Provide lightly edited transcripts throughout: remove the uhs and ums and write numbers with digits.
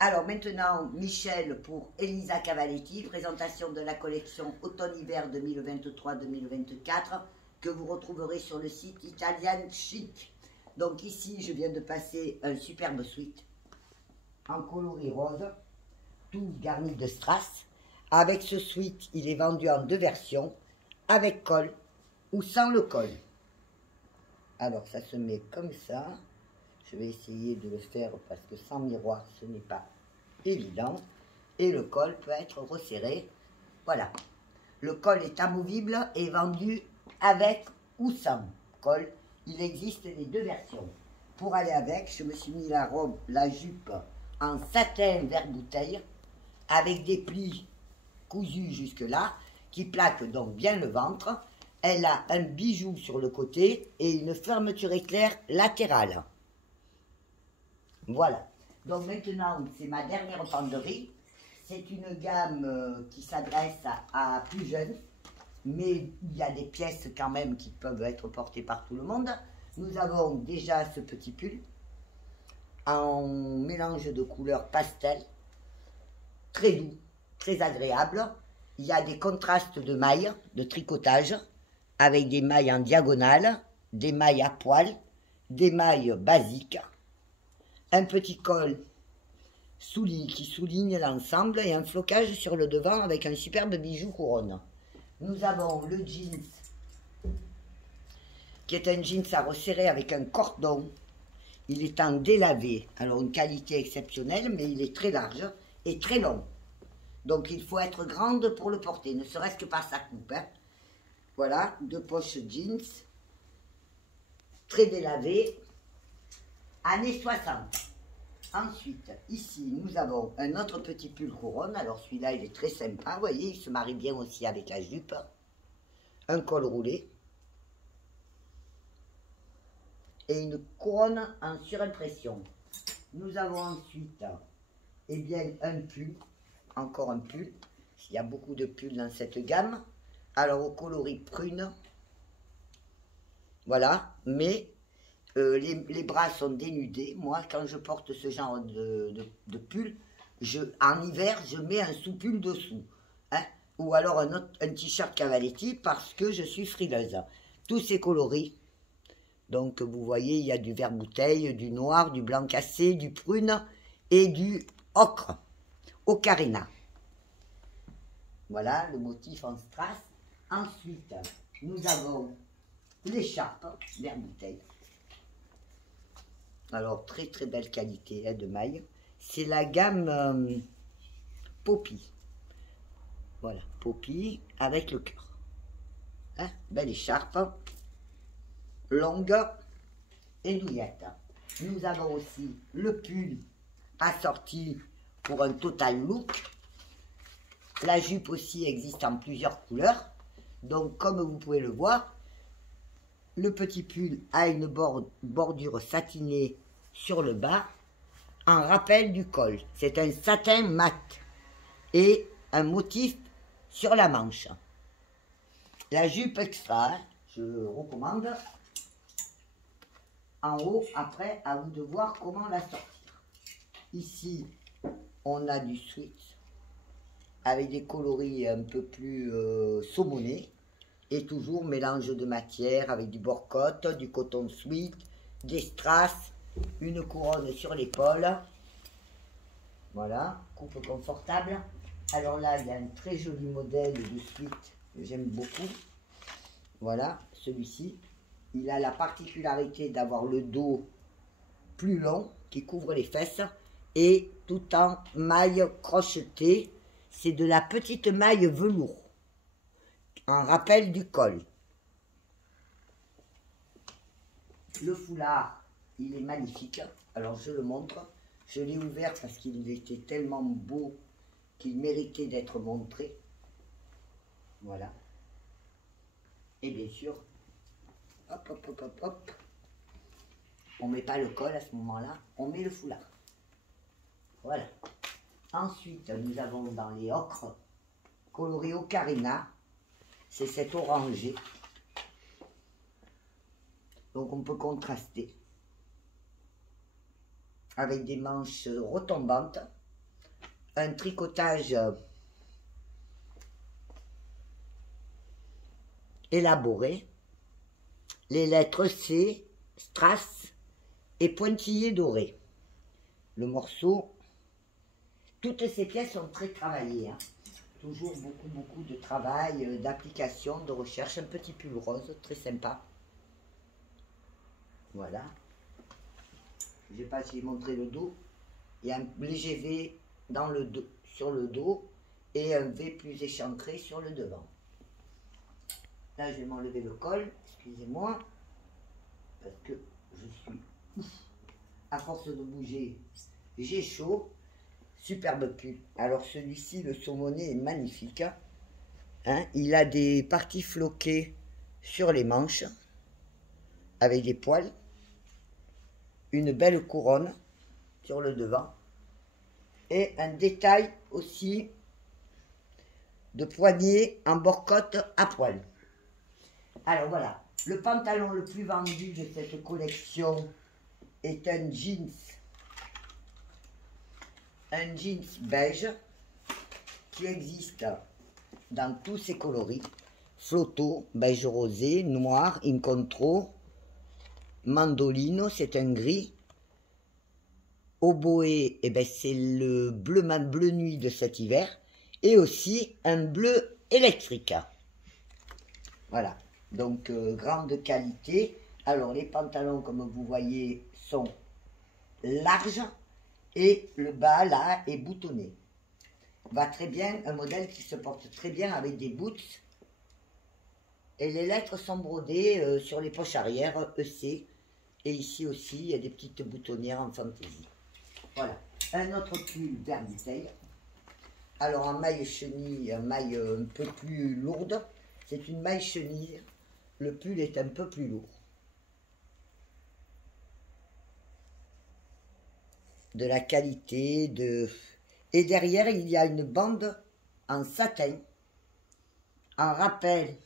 Alors maintenant, Michel pour Elisa Cavaletti, présentation de la collection Automne-Hiver 2023-2024 que vous retrouverez sur le site Italian Chic. Donc ici, je viens de passer un superbe sweat en coloris rose, tout garni de strass. Avec ce sweat, il est vendu en deux versions, avec col ou sans le col. Alors ça se met comme ça. Je vais essayer de le faire parce que sans miroir, ce n'est pas évident. Et le col peut être resserré. Voilà. Le col est amovible et vendu avec ou sans col. Il existe les deux versions. Pour aller avec, je me suis mis la robe, la jupe en satin vert bouteille avec des plis cousus jusque là qui plaquent donc bien le ventre. Elle a un bijou sur le côté et une fermeture éclair latérale. Voilà. Donc maintenant, c'est ma dernière penderie. C'est une gamme qui s'adresse à plus jeunes, mais il y a des pièces quand même qui peuvent être portées par tout le monde. Nous avons déjà ce petit pull en mélange de couleurs pastel, très doux, très agréable. Il y a des contrastes de mailles, de tricotage, avec des mailles en diagonale, des mailles à poil, des mailles basiques, un petit col qui souligne l'ensemble et un flocage sur le devant avec un superbe bijou couronne. Nous avons le jeans, qui est un jeans à resserrer avec un cordon. Il est en délavé, alors une qualité exceptionnelle, mais il est très large et très long. Donc il faut être grande pour le porter, ne serait-ce que par sa coupe. Hein. Voilà, deux poches jeans, très délavé, années 60. Ensuite, ici, nous avons un autre petit pull couronne. Alors celui-là, il est très sympa, vous voyez, il se marie bien aussi avec la jupe. Un col roulé. Et une couronne en surimpression. Nous avons ensuite, eh bien, un pull, encore un pull. Il y a beaucoup de pulls dans cette gamme. Alors, au coloris prune. Voilà, mais les bras sont dénudés. Moi, quand je porte ce genre de pull, en hiver, je mets un sous-pull dessous. Hein, ou alors un t-shirt Cavaletti parce que je suis frileuse. Tous ces coloris. Donc, vous voyez, il y a du vert bouteille, du noir, du blanc cassé, du prune et du ocre, ocarina. Voilà, le motif en strass. Ensuite, nous avons l'écharpe vert bouteille. Alors, très très belle qualité hein, de maille. C'est la gamme Poppy. Voilà, Poppy avec le cœur. Hein, belle écharpe. Longue et douillette. Nous avons aussi le pull assorti pour un total look. La jupe aussi existe en plusieurs couleurs. Donc, comme vous pouvez le voir, le petit pull a une bordure satinée sur le bas, en rappel du col. C'est un satin mat et un motif sur la manche. La jupe extra, je recommande. En haut, après, à vous de voir comment la sortir. Ici, on a du sweat avec des coloris un peu plus saumonés et toujours mélange de matière avec du bord-côte, du coton sweat, des strass, une couronne sur l'épaule. Voilà, coupe confortable. Alors là, il y a un très joli modèle de sweat que j'aime beaucoup. Voilà, celui-ci. Il a la particularité d'avoir le dos plus long qui couvre les fesses et tout en maille crochetée. C'est de la petite maille velours en rappel du col. Le foulard, il est magnifique. Alors je le montre. Je l'ai ouvert parce qu'il était tellement beau qu'il méritait d'être montré. Voilà. Et bien sûr, hop, hop, hop, hop, hop. On ne met pas le col à ce moment-là, on met le foulard. Voilà. Ensuite, nous avons dans les ocres, coloré ocarina. C'est cet orangé. Donc on peut contraster. Avec des manches retombantes. un tricotage élaboré. Les lettres C, strass et pointillés dorés. Le morceau, toutes ces pièces sont très travaillées. Hein. Toujours beaucoup de travail, d'application, de recherche. Un petit pull rose, très sympa. Voilà. Je ne sais pas si j'ai montré le dos. Il y a un léger V dans le dos, sur le dos et un V plus échancré sur le devant. Là, je vais m'enlever le col, excusez-moi, parce que je suis, à force de bouger, j'ai chaud. Superbe pull. Alors celui-ci, le saumoné, est magnifique. Hein, il a des parties floquées sur les manches, avec des poils, une belle couronne sur le devant, et un détail aussi de poignet en borcotte à poil. Alors voilà, le pantalon le plus vendu de cette collection est un jeans beige qui existe dans tous ses coloris. Flotto, beige rosé, noir, incontro, mandolino, c'est un gris. Oboé, eh ben c'est le bleu nuit de cet hiver. Et aussi un bleu électrique. Voilà. Donc, grande qualité. Alors, les pantalons, comme vous voyez, sont larges et le bas, là, est boutonné. Va très bien, un modèle qui se porte très bien avec des boots. Et les lettres sont brodées sur les poches arrière, EC. Et ici aussi, il y a des petites boutonnières en fantaisie. Voilà. Un autre pull vert bouteille. Alors, en maille chenille, maille un peu plus lourde. C'est une maille chenille. Le pull est un peu plus lourd. De la qualité, et derrière, il y a une bande en satin, en rappel.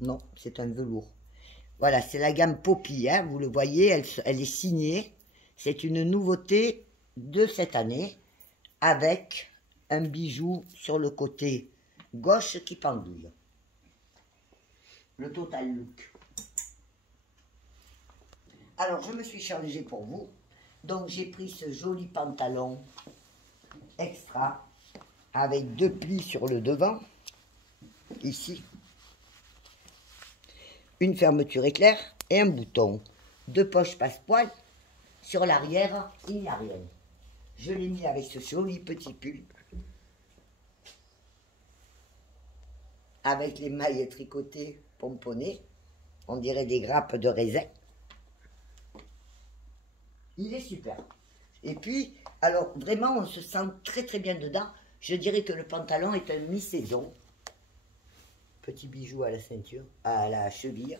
Non, c'est un velours. Voilà, c'est la gamme Poppy, hein, vous le voyez, elle est signée. C'est une nouveauté de cette année, avec un bijou sur le côté gauche qui pendouille. Le total look. Alors, je me suis changée pour vous. Donc, j'ai pris ce joli pantalon extra avec 2 plis sur le devant, ici. Une fermeture éclair et un bouton. 2 poches passe-poil. Sur l'arrière, il n'y a rien. Je l'ai mis avec ce joli petit pull. Avec les mailles tricotées pomponnées. On dirait des grappes de raisin. Il est super. Et puis, alors vraiment, on se sent très bien dedans. Je dirais que le pantalon est un mi-saison. Petit bijou à la ceinture, à la cheville.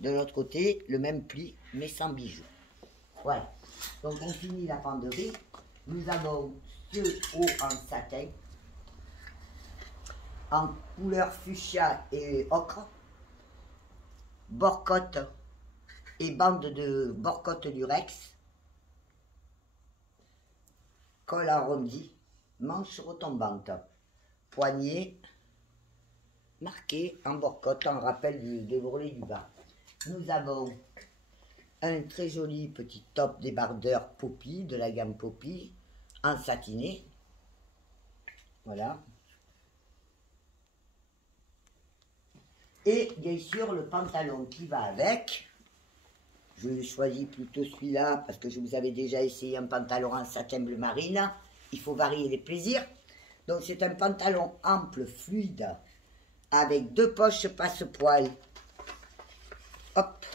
De l'autre côté, le même pli, mais sans bijoux. Voilà. Donc, on finit la penderie. Nous avons ce haut en satin, en couleur fuchsia et ocre, borcotte et bande de borcotte lurex, col arrondi, manche retombante, poignet marqué en borcotte en rappel de l'ourlet du bas. Nous avons un très joli petit top débardeur Poppy, de la gamme Poppy, en satiné. Voilà. Et bien sûr, le pantalon qui va avec. Je choisis plutôt celui-là parce que je vous avais déjà essayé un pantalon en satin bleu marine. Il faut varier les plaisirs. Donc, c'est un pantalon ample, fluide, avec 2 poches passe-poil. Hop.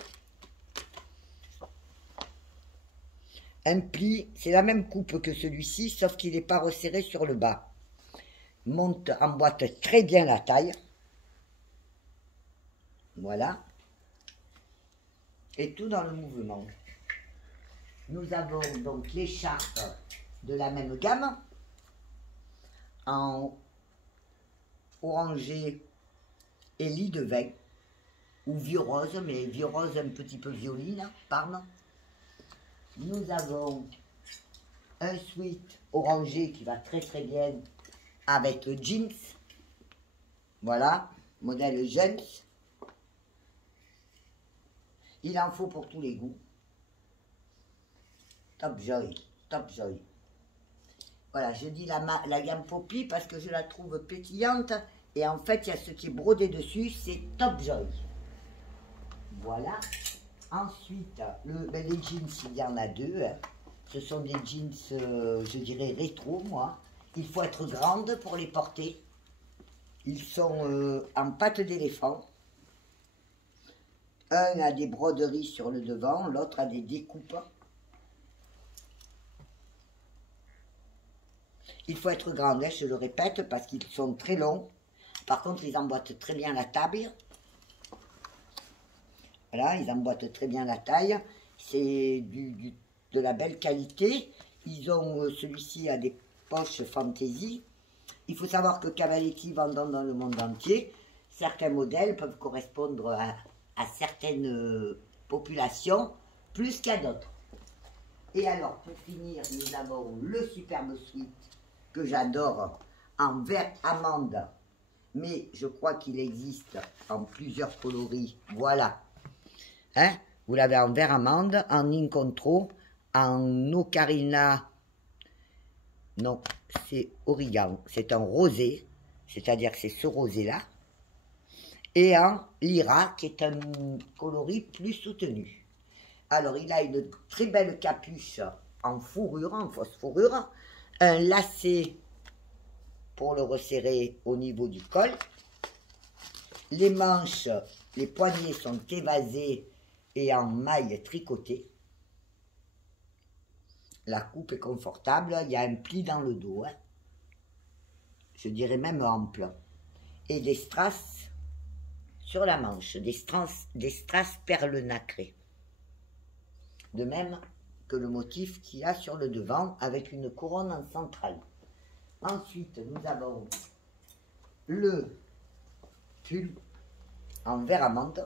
Un pli, c'est la même coupe que celui-ci, sauf qu'il n'est pas resserré sur le bas. Monte, emboîte très bien la taille. Voilà. Et tout dans le mouvement. Nous avons donc l'écharpe de la même gamme, en orangé et lit de vin, ou vieux rose, mais vieux rose un petit peu violine, parme. Nous avons un sweat orangé qui va très très bien avec le jeans. Voilà, modèle jeans. Il en faut pour tous les goûts. Top Joy, Top Joy. Voilà, je dis la gamme Poppy parce que je la trouve pétillante. Et en fait, il y a ce qui est brodé dessus, c'est Top Joy. Voilà. Ensuite, les jeans, il y en a deux. Hein. Ce sont des jeans, je dirais, rétro, moi. Il faut être grande pour les porter. Ils sont en pâte d'éléphant. Un a des broderies sur le devant, l'autre a des découpes. Il faut être grande, hein, je le répète, parce qu'ils sont très longs. Par contre, ils emboîtent très bien la table. Voilà, ils emboîtent très bien la taille. C'est de la belle qualité. Ils ont, celui-ci a des poches fantaisie. Il faut savoir que Cavaletti vend dans le monde entier. Certains modèles peuvent correspondre à certaines populations, plus qu'à d'autres. Et alors, pour finir, nous avons le superbe sweat que j'adore en vert amande. Mais je crois qu'il existe en plusieurs coloris. Voilà. Hein? Vous l'avez en vert amande, en incontro, en ocarina. Non, c'est origan. C'est un rosé, c'est-à-dire que c'est ce rosé-là. Et en lyra, qui est un coloris plus soutenu. Alors, il a une très belle capuche en fourrure, en fausse fourrure. Un lacet pour le resserrer au niveau du col. Les manches, les poignets sont évasés et en maille tricotée. La coupe est confortable, il y a un pli dans le dos, hein. Je dirais même ample. Et des strass sur la manche, des strass perles nacrées. De même que le motif qu'il y a sur le devant avec une couronne en centrale. Ensuite, nous avons le pull en vert amande.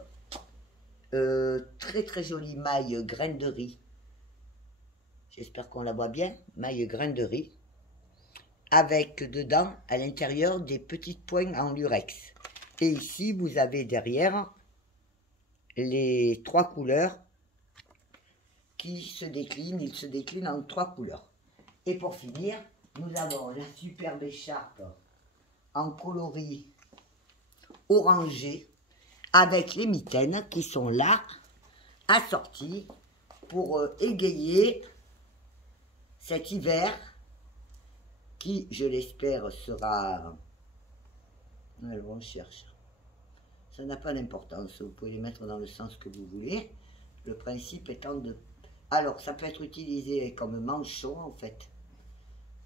Très très jolie maille grain de riz. J'espère qu'on la voit bien. Maille grain de riz. Avec dedans, à l'intérieur, des petites poignes en lurex. Et ici, vous avez derrière les trois couleurs qui se déclinent. Ils se déclinent en trois couleurs. Et pour finir, nous avons la superbe écharpe en coloris orangé avec les mitaines qui sont là, assorties pour égayer cet hiver qui, je l'espère, sera... Alors on cherche. Ça n'a pas d'importance, vous pouvez les mettre dans le sens que vous voulez. Le principe étant de... Alors, ça peut être utilisé comme manchon en fait.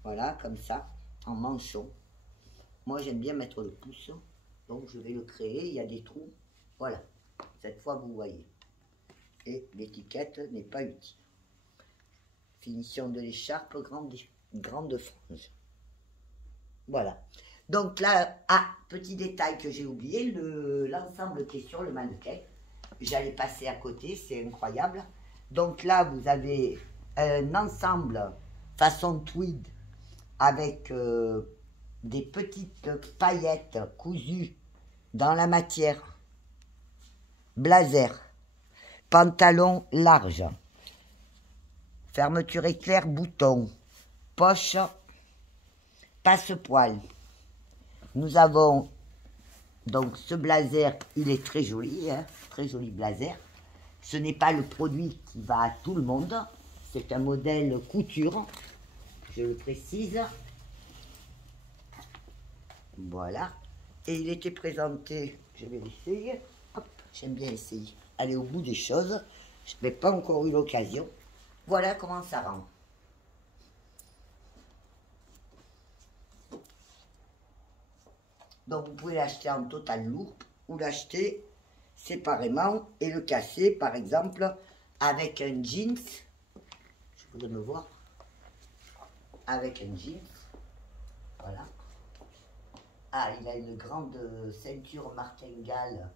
Voilà, comme ça, en manchon. Moi, j'aime bien mettre le pouce, donc je vais le créer. Il y a des trous. Voilà, cette fois, vous voyez. Et l'étiquette n'est pas utile. Finition de l'écharpe, grande frange. Voilà. Donc là, petit détail que j'ai oublié, l'ensemble qui est sur le mannequin. J'allais passer à côté, c'est incroyable. Donc là, vous avez un ensemble façon tweed avec des petites paillettes cousues dans la matière. Blazer, pantalon large, fermeture éclair, bouton, poche, passe-poil. Nous avons donc ce blazer, il est très joli, hein, très joli blazer. Ce n'est pas le produit qui va à tout le monde, c'est un modèle couture, je le précise. Voilà, et il était présenté, je vais l'essayer, hop, j'aime bien essayer, aller au bout des choses, je n'ai pas encore eu l'occasion. Voilà comment ça rend. Donc vous pouvez l'acheter en total lourd ou l'acheter séparément et le casser par exemple avec un jeans. Je voudrais me voir. Avec un jeans. Voilà. Ah, il a une grande ceinture martingale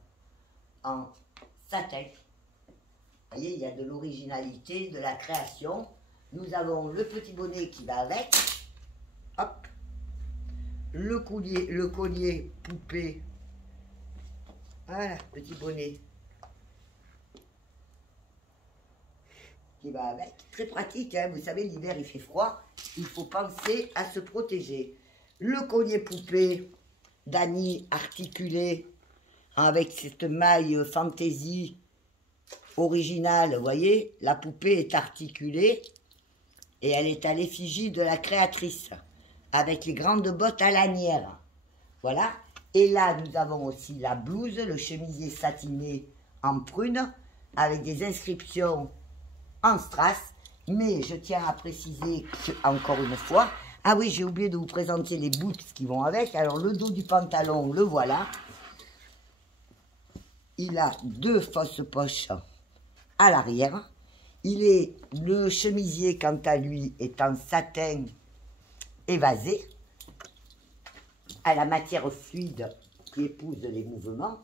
en satin. Vous voyez, il y a de l'originalité, de la création. Nous avons le petit bonnet qui va avec. Hop. Le collier poupée. Voilà, petit bonnet. Qui va avec. Très pratique, hein. Vous savez, l'hiver il fait froid. Il faut penser à se protéger. Le collier poupée d'Annie articulé avec cette maille fantaisie originale. Vous voyez, la poupée est articulée et elle est à l'effigie de la créatrice avec les grandes bottes à lanière. Voilà. Et là, nous avons aussi la blouse, le chemisier satiné en prune avec des inscriptions en strass. Mais je tiens à préciser que, encore une fois, ah oui, j'ai oublié de vous présenter les boots qui vont avec. Alors, le dos du pantalon, le voilà. Il a 2 fausses poches à l'arrière. Le chemisier, quant à lui, est en satin évasé, à la matière fluide qui épouse les mouvements.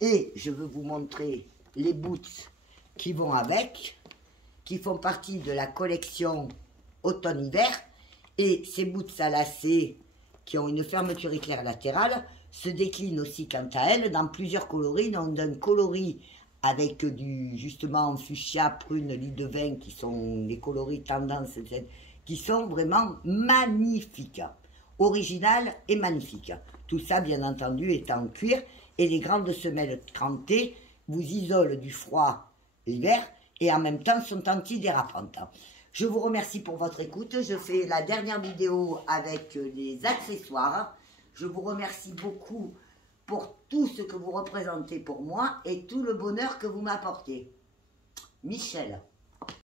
Et je veux vous montrer les boots qui vont avec, qui font partie de la collection automne-hiver. Et ces boots à lacets qui ont une fermeture éclair latérale se déclinent aussi quant à elles dans plusieurs coloris, donc d'un coloris avec du justement fuchsia, prune, lit de vin qui sont les coloris tendance, qui sont vraiment magnifiques, originales et magnifiques. Tout ça bien entendu est en cuir et les grandes semelles crantées vous isolent du froid l'hiver et en même temps sont antidérapantes. Je vous remercie pour votre écoute. Je fais la dernière vidéo avec les accessoires. Je vous remercie beaucoup pour tout ce que vous représentez pour moi et tout le bonheur que vous m'apportez. Michel.